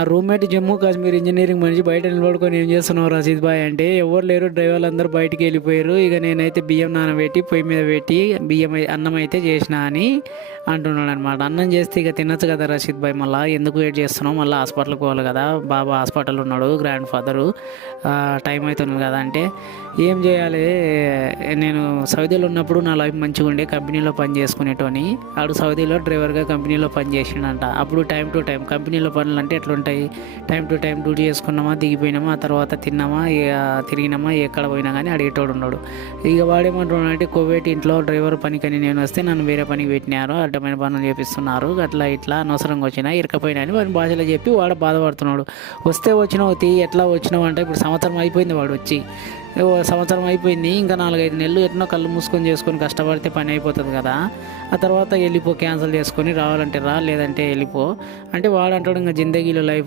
ఆ roommate Jammu Kashmir engineering మనిషి బయట నిలబడుకొని ఏం చేస్తున్నావు రషీద్ భాయ్ అంటే, ఎవరు లేరు, డ్రైవర్లు అందరూ బయటికి వెళ్ళిపోయారు, ఇక నేనైతే బియ్యం నానబెట్టి పొయ్యి మీద పెట్టి అన్నం అయితే చేసిన అని అంటున్నాడు అనమాట. అన్నం చేస్తే ఇక తినొచ్చు కదా రషీద్ భాయ్, మళ్ళీ ఎందుకు వెయిట్ చేస్తున్నావు, మళ్ళీ హాస్పిటల్కి పోవాలి కదా, బాబా హాస్పిటల్ ఉన్నాడు, గ్రాండ్ ఫాదరు, టైం అవుతుంది కదా అంటే, ఏం చేయాలి, నేను సౌదీలో ఉన్నప్పుడు నా లైఫ్ మంచిగా ఉండే, కంపెనీలో పని చేసుకునేటోని, ఆడు సౌదీలో డ్రైవర్గా కంపెనీలో పని చేసిండంట. అప్పుడు టైం టు టైం కంపెనీలో పనులు అంటే ఎట్లుంటాయి, టైం టు టైం డ్యూటీ చేసుకున్నామా, దిగిపోయినామా, ఆ తర్వాత తిన్నామా, తిరిగినామా, ఎక్కడ పోయినా కానీ అడిగేటోడు ఉన్నాడు. ఇక వాడేమంటున్నాడు అంటే, కోవేట్ ఇంట్లో డ్రైవర్ పనికని నేను వస్తే నన్ను వేరే పనికి పెట్టినారు, అడ్డమైన పనులు చేపిస్తున్నారు, అట్లా ఇట్లా అనవసరంగా వచ్చినా ఇరకపోయినా అని వాడి భాషలో చెప్పి వాడు బాధపడుతున్నాడు. వస్తే వచ్చినావు ఎట్లా వచ్చినావు అంటే, ఇప్పుడు సంవత్సరం అయిపోయింది వాడు వచ్చి, సంవత్సరం అయిపోయింది, ఇంకా 4-5 నెలలు ఎట్నో కళ్ళు మూసుకొని చేసుకొని కష్టపడితే పని అయిపోతుంది కదా, ఆ తర్వాత వెళ్ళిపో, క్యాన్సిల్ చేసుకొని రావాలంటే రా, లేదంటే వెళ్ళిపో అంటే వాడు అంటాడు, ఇంకా జిందగీలో లైఫ్